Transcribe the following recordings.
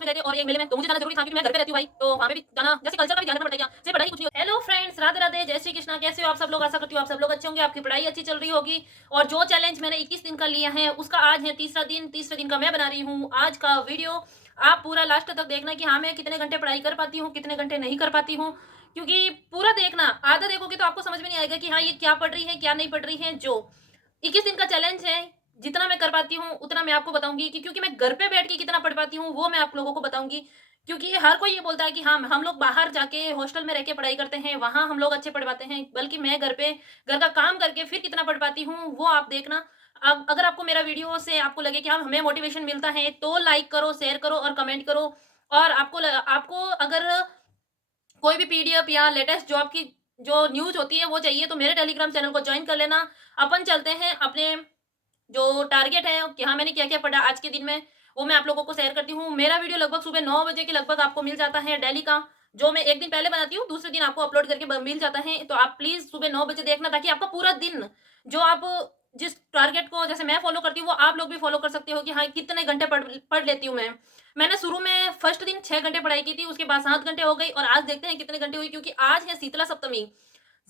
में गए थे और एक मेले में, तो मुझे जाना जरूरी था क्योंकि मैं घर पे रहती हूँ भाई, तो वहाँ पे भी जाना जैसे कल्चर का भी ध्यान रखना पड़ता है, सिर्फ पढ़ाई कुछ नहीं। हेलो फ्रेंड्स, राधे राधे, जय श्री कृष्णा। कैसे हो आप सब लोग? आशा करती हूँ आप सब लोग अच्छे होंगे, आपकी पढ़ाई अच्छी चल रही होगी। और जो चैलेंज मैंने 21 दिन का लिया है उसका आज है तीसरा दिन, तीसरे दिन का मैं बना रही हूँ आज का वीडियो। आप पूरा लास्ट तक देखना कि हाँ मैं कितने घंटे पढ़ाई कर पाती हूँ, कितने घंटे नहीं कर पाती हूँ, क्योंकि पूरा देखना, आधा देखोगे तो आपको समझ में नहीं आएगा कि हाँ ये क्या पढ़ रही है क्या नहीं पढ़ रही है। जो 21 दिन का चैलेंज है, जितना मैं कर पाती हूँ उतना मैं आपको बताऊंगी, कि क्योंकि मैं घर पे बैठ के कितना पढ़ पाती हूँ वो मैं आप लोगों को बताऊंगी। क्योंकि हर कोई ये बोलता है कि हाँ हम लोग बाहर जाके हॉस्टल में रह के पढ़ाई करते हैं, वहां हम लोग अच्छे पढ़ पाते हैं, बल्कि मैं घर पे घर का काम करके फिर कितना पढ़ पाती हूँ वो आप देखना। अब अगर आपको मेरा वीडियो से आपको लगे कि हाँ हमें मोटिवेशन मिलता है तो लाइक करो, शेयर करो और कमेंट करो। और आपको अगर कोई भी पीडीएफ या लेटेस्ट जॉब की जो न्यूज होती है वो चाहिए तो मेरे टेलीग्राम चैनल को ज्वाइन कर लेना। अपन चलते हैं अपने जो टारगेट है कि हाँ मैंने क्या क्या पढ़ा आज के दिन में, वो मैं आप लोगों को शेयर करती हूँ। मेरा वीडियो लगभग सुबह 9 बजे के लगभग आपको मिल जाता है डेली का, जो मैं एक दिन पहले बनाती हूँ दूसरे दिन आपको अपलोड करके मिल जाता है। तो आप प्लीज सुबह 9 बजे देखना, ताकि आपका पूरा दिन जो आप जिस टारगेट को जैसे मैं फॉलो करती हूँ वो आप लोग भी फॉलो कर सकते हो कि हाँ कितने घंटे पढ़ लेती हूँ मैं। मैंने शुरू में फर्स्ट दिन 6 घंटे पढ़ाई की थी, उसके बाद 7 घंटे हो गई और आज देखते हैं कितने घंटे हुई, क्योंकि आज है शीतला सप्तमी।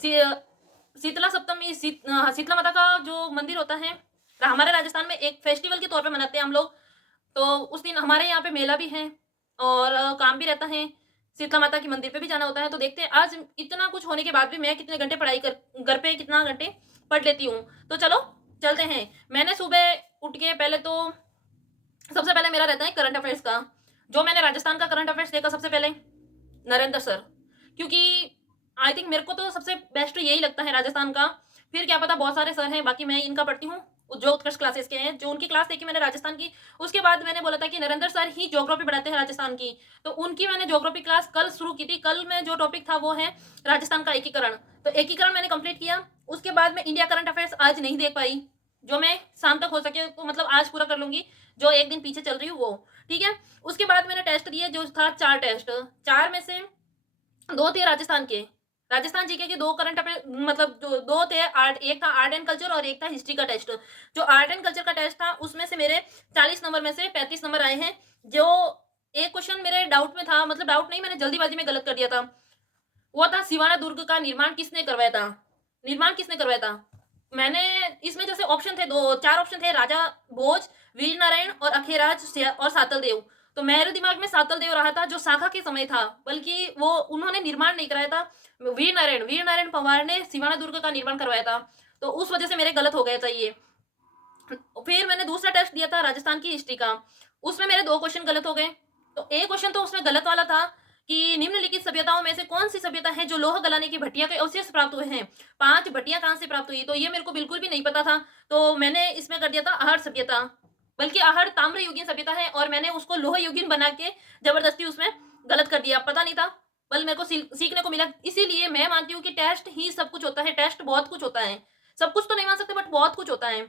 शीतला सप्तमी शीतला माता का जो मंदिर होता है हमारे राजस्थान में एक फेस्टिवल के तौर पे मनाते हैं हम लोग। तो उस दिन हमारे यहाँ पे मेला भी है और काम भी रहता है, शीतला माता की मंदिर पे भी जाना होता है। तो देखते हैं आज इतना कुछ होने के बाद भी मैं कितने घंटे पढ़ाई कर घर पे कितना घंटे पढ़ लेती हूँ। तो चलो चलते हैं। मैंने सुबह उठ के पहले तो सबसे पहले मेरा रहता है करंट अफेयर्स का। जो मैंने राजस्थान का करंट अफेयर्स देखा सबसे पहले नरेंद्र सर, क्योंकि आई थिंक मेरे को तो सबसे बेस्ट यही लगता है राजस्थान का। फिर क्या पता बहुत सारे सर हैं, बाकी मैं इनका पढ़ती हूँ जो उत्कृष्ट क्लासेस के हैं, जो उनकी क्लास देखी मैंने राजस्थान की। उसके बाद मैंने बोला था कि नरेंद्र सर ही ज्योग्राफी पढ़ाते हैं राजस्थान की, तो उनकी मैंने ज्योग्राफी क्लास कल शुरू की थी। कल में जो टॉपिक था वो है राजस्थान का एकीकरण, तो एकीकरण मैंने कंप्लीट किया। उसके बाद मैं इंडिया करंट अफेयर्स आज नहीं देख पाई, जो मैं शाम तक हो सके तो मतलब आज पूरा कर लूंगी, जो एक दिन पीछे चल रही हूँ वो, ठीक है। उसके बाद मैंने टेस्ट दिए, जो था 4 टेस्ट, 4 में से 2 थे राजस्थान के, राजस्थान जीके के 2 करंट अफेयर, मतलब जो 2 थे आर्ट, एक था आर्ट एंड कल्चर और एक था हिस्ट्री का टेस्ट। जो आर्ट एंड कल्चर का टेस्ट था उसमें से मेरे 40 नंबर में से 35 नंबर आए हैं। जो एक क्वेश्चन मेरे डाउट में था, मतलब डाउट नहीं, मैंने जल्दीबाजी में गलत कर दिया था, वो था सिवाना दुर्ग का निर्माण किसने करवाया था, निर्माण किसने करवाया था। मैंने इसमें जैसे ऑप्शन थे, 4 ऑप्शन थे, राजा भोज, वीर नारायण और अखेराज और सातल देव। तो मेरे दिमाग में सातल देव रहा था जो शाखा के समय था, बल्कि वो उन्होंने निर्माण नहीं कराया था, वीर नारायण पवार ने सिवाना दुर्ग का निर्माण करवाया था। तो उस वजह से मेरे गलत हो गया था ये। फिर मैंने दूसरा टेस्ट दिया था राजस्थान की हिस्ट्री का, उसमें मेरे 2 क्वेश्चन गलत हो गए। तो एक क्वेश्चन तो उसमें गलत वाला था कि निम्नलिखित सभ्यताओं में से कौन सी सभ्यता है जो लोह गलाने की भट्टिया के अवशेष प्राप्त हुए हैं। 5 भट्टियां कहां से प्राप्त हुई, तो ये मेरे को बिल्कुल भी नहीं पता था। तो मैंने इसमें कर दिया था आहड़ सभ्यता, बल्कि आहड़ ताम्र युगीन सभ्यता है और मैंने उसको लोह युगीन बना के जबरदस्ती उसमें गलत कर दिया, पता नहीं था, बल मेरे को सीखने को मिला। इसीलिए मैं मानती हूँ कि टेस्ट ही सब कुछ होता है, टेस्ट बहुत कुछ होता है, सब कुछ तो नहीं मान सकते बट बहुत कुछ होता है,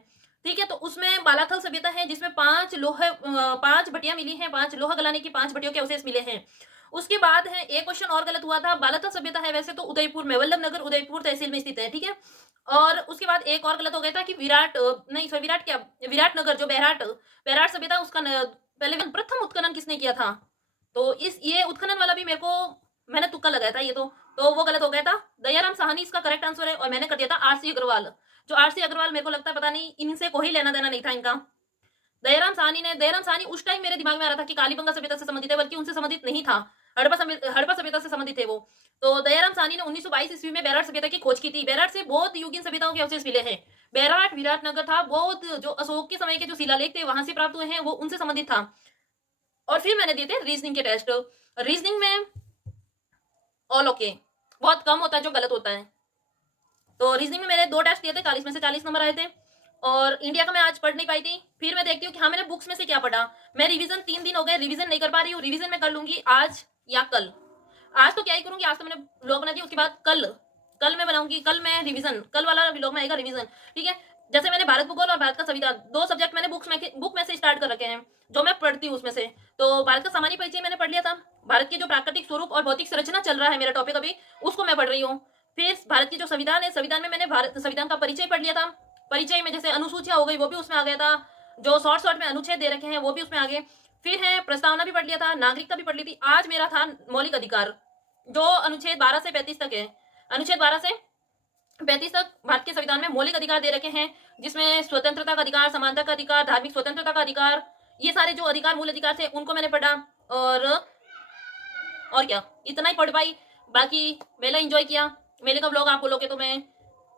ठीक है। तो उसमें बालाथल सभ्यता है जिसमें 5 भटियां मिली हैं, 5 लोहा गलाने की 5 भटियों के अवशेष मिले हैं। उसके बाद है एक क्वेश्चन और गलत हुआ था, बालाथल सभ्यता है वैसे तो उदयपुर में, वल्लभ नगर उदयपुर तहसील में स्थित है, ठीक है। और उसके बाद एक और गलत हो गया था कि नहीं सॉरी विराट क्या, विराट नगर जो बैराट सभ्यता उसका पहले प्रथम उत्खनन किसने किया था। तो ये उत्खनन वाला भी मेरे को, मैंने तुक्का लगाया था ये तो वो गलत हो गया था। दयाराम साहनी इसका करेक्ट आंसर है और मैंने कर दिया था आरसी अग्रवाल। जो आरसी अग्रवाल मेरे को लगता है पता नहीं इनसे कोई लेना देना नहीं था इनका। दयाराम साहनी उस टाइम मेरे दिमाग में आ रहा था कि कालीबंगा सभ्यता से संबंधित है, बल्कि उनसे संबंधित नहीं था, हड़प्पा सभ्यता से संबंधित है वो। तो दयाराम साहनी ने 1922 ईस्वी में बैराट सभ्यता की खोज की थी। बैराट से बहुत युगीन सभ्यताओं के अवशेष मिले हैं। बैराट विराटनगर था, बहुत जो अशोक के समय के जो शिलालेख थे वहां से प्राप्त हुए हैं, वो उनसे संबंधित था। और फिर मैंने दिए थे रीजनिंग के टेस्ट। रीजनिंग में ऑल ओके, बहुत कम होता है जो गलत होता है। तो रीजनिंग में मैंने 2 टेस्ट दिए थे, 40 में से 40 नंबर आए थे। और इंडिया का मैं आज पढ़ नहीं पाई थी। फिर मैं देखती हूँ कि हाँ मैंने बुक्स में से क्या पढ़ा। मैं रिवीजन 3 दिन हो गए रिवीजन नहीं कर पा रही हूँ, रिवीजन मैं कर लूंगी आज या कल। आज तो क्या ही करूंगी, आज तो मैंने व्लॉग बना दिया, उसके बाद कल मैं बनाऊंगी, कल मैं रिवीजन, कल वाला व्लॉग में आएगा रिवीजन, ठीक है। जैसे मैंने भारत भूगोल और भारत का संविधान 2 सब्जेक्ट मैंने बुक में से स्टार्ट कर रखे हैं, जो मैं पढ़ती हूँ उसमें से। तो भारत का सामान्य परिचय मैंने पढ़ लिया था, भारत के जो प्राकृतिक स्वरूप और भौतिक संरचना चल रहा है मेरा टॉपिक अभी, उसको मैं पढ़ रही हूँ। फिर भारत की जो संविधान है, संविधान में मैंने भारत संविधान का परिचय पढ़ लिया था। परिचय में जैसे अनुसूचियां हो गई वो भी उसमें आ गया था, जो शॉर्ट में अनुच्छेद दे रखे हैं वो भी उसमें आ गए। फिर है प्रस्तावना भी पढ़ लिया था, नागरिकता भी पढ़ ली थी। आज मेरा था मौलिक अधिकार, जो अनुच्छेद 12 से 35 तक है। अनुच्छेद 12 से 35 तक भारत के संविधान में मौलिक अधिकार दे रखे हैं, जिसमें स्वतंत्रता का अधिकार, समानता का अधिकार, धार्मिक स्वतंत्रता का अधिकार, ये सारे जो अधिकार मूल अधिकार थे उनको मैंने पढ़ा। और क्या, इतना ही पढ़ पाई। बाकी मेला एंजॉय किया। मेले का ब्लॉग आप बोलोगे तो मैं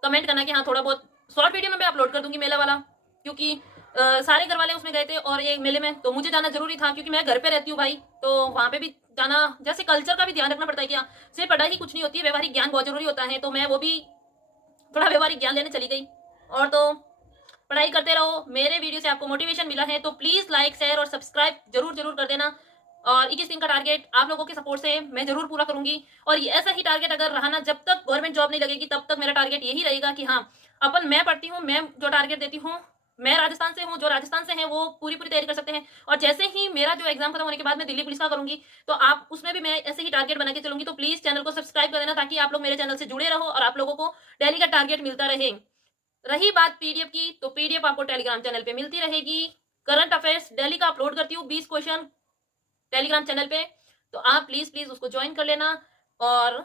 कमेंट करना कि हाँ थोड़ा बहुत शॉर्ट वीडियो में मैं अपलोड कर दूंगी मेला वाला, क्योंकि सारे घर वाले उसमें गए थे और ये मेले में तो मुझे जाना जरूरी था, क्योंकि मैं घर पे रहती हूँ भाई, तो वहाँ पे भी जाना, जैसे कल्चर का भी ध्यान रखना पड़ता है। क्या सिर्फ पढ़ाई ही कुछ नहीं होती है, व्यवहारिक ज्ञान बहुत जरूरी होता है। तो मैं वो भी थोड़ा व्यवहारिक ज्ञान लेने चली गई। और तो पढ़ाई करते रहो। मेरे वीडियो से आपको मोटिवेशन मिला है तो प्लीज लाइक, शेयर और सब्सक्राइब जरूर जरूर कर देना। और 21 दिन का टारगेट आप लोगों के सपोर्ट से मैं जरूर पूरा करूंगी। और ऐसा ही टारगेट अगर रहा ना, जब तक गवर्नमेंट जॉब नहीं लगेगी तब तक मेरा टारगेट यही रहेगा कि हाँ अपन, मैं पढ़ती हूँ, मैं जो टारगेट देती हूँ, मैं राजस्थान से हूँ, जो राजस्थान से हैं वो पूरी पूरी तैयारी कर सकते हैं। और जैसे ही मेरा जो एग्जाम खत्म होने के बाद मैं दिल्ली पुलिस का करूंगी, तो आप उसमें भी मैं ऐसे ही टारगेट बना के चलूंगी। तो प्लीज चैनल को सब्सक्राइब कर देना, ताकि आप लोग मेरे चैनल से जुड़े रहो और आप लोगों को डेली का टारगेट मिलता रहे। रही बात पीडीएफ की, तो पीडीएफ आपको टेलीग्राम चैनल पे मिलती रहेगी। करंट अफेयर्स डेली का अपलोड करती हूँ, 20 क्वेश्चन टेलीग्राम चैनल पे। तो आप प्लीज प्लीज उसको ज्वाइन कर लेना और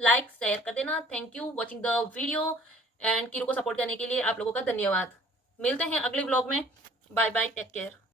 लाइक शेयर कर देना। Thank you watching the video and Kiru को सपोर्ट करने के लिए आप लोगों का धन्यवाद। मिलते हैं अगले ब्लॉग में। Bye bye, take care.